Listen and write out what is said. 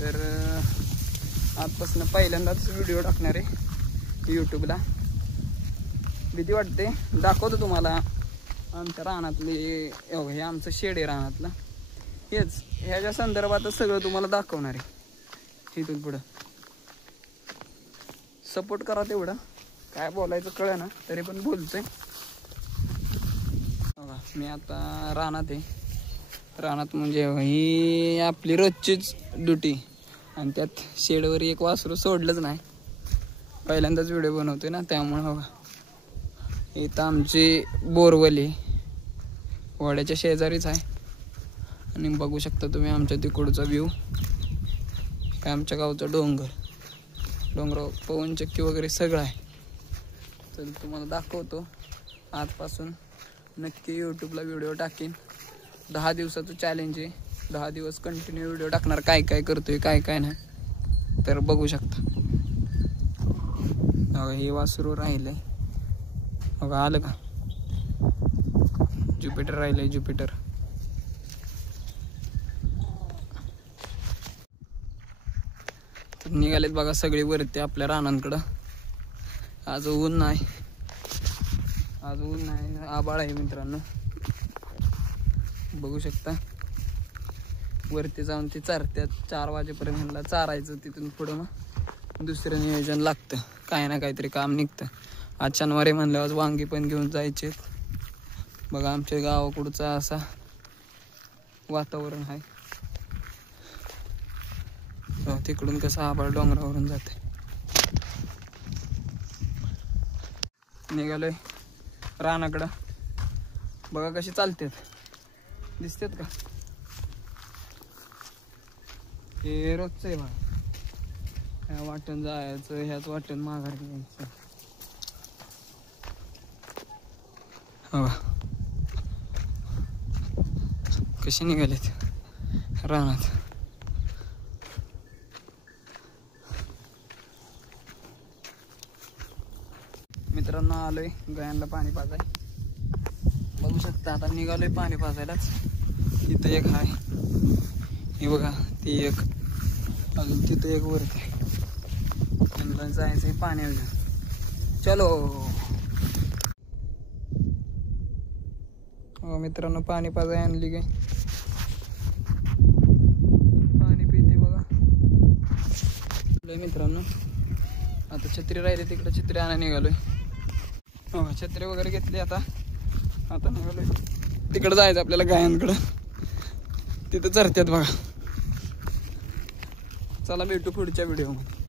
तर आजपासून पहिल्यांदाच व्हिडिओ टाकणार आहे यूट्यूबला. भीती वाटते. दाखवतो तुम्हाला आमच्या रानातले, हे आमचं शेड आहे रानातलं. हेच ह्याच्या संदर्भातच सगळं तुम्हाला दाखवणार आहे इथून पुढं. सपोर्ट करा तेवढं. काय बोलायचं कळलं ना तरी पण बोलतोय. बघा मी आता रानात आहे. रानात म्हणजे ही आपली रोजचीच ड्युटी. आणि त्यात शेडवर एक वासरू सोडलंच नाही. पहिल्यांदाच व्हिडिओ बनवतोय ना त्यामुळं. बघा इथं आमची बोरवली वाड्याच्या शेजारीच आहे. आणि बघू शकता तुम्ही आमच्या तिकडचा व्ह्यू. काय आमच्या गावचा डोंगर पवनचक्की वगैरे सगळं आहे. तर तुम्हाला दाखवतो. आजपासून नक्की यूट्यूबला व्हिडिओ टाकीन. 10 दिवसाचं चॅलेंज आहे. 10 दिवस कंटिन्यू व्हिडिओ टाकणार. काय काय करतोय काय काय नाही तर बघू शकता. हे वासरू राहिलंय बघा. आलं का? ज्युपिटर राहिलंय. ज्युपिटर तर निघालेत बघा सगळे वरती आपल्या रानांकडं. आज ऊन नाही. आभाळ आहे मित्रांनो. बघू शकता वरती जाऊन ते चारत्यात. 4 वाजेपर्यंत ह्यांना चारायचं. तिथून पुढं मग दुसरं नियोजन लागतं. काय ना काहीतरी काम निघतं. आज शनिवारी म्हणल्यावर वांगी पण घेऊन जायचे. बघा आमच्या गावाकडचा असा वातावरण आहे. तिकडून कसं आभाळ डोंगरावरून जाते. निघालोय रानाकडं. बघा कशी चालतात. दिसतात का? हे रोजचं आहे बघा. ह्या वाटण जायचं, ह्याच वाटण माघार घ्यायचं. हो कशी निघालेत रानात. मित्रांनो आलोय गायांना पाणी पाजाय. बघू शकता आता निघालोय पाणी पाजायलाच. इथं एक आहे. हे बघा ती एक. अजून तिथं एक वरती आहे. त्यांना जायचं पाण्यावर. चलो. हो मित्रांनो पाणी पाजाय आणली काय. पाणी पिते बघा मित्रांनो. आता छत्री राहिली तिकडे. छत्री आणा निघालोय. हो छत्री वगैरे घेतली. आता निघालोय तिकडं जायचं आपल्याला गायांकडं. तिथं चरत्यात बघा. चला भेटू पुढच्या व्हिडिओमध्ये.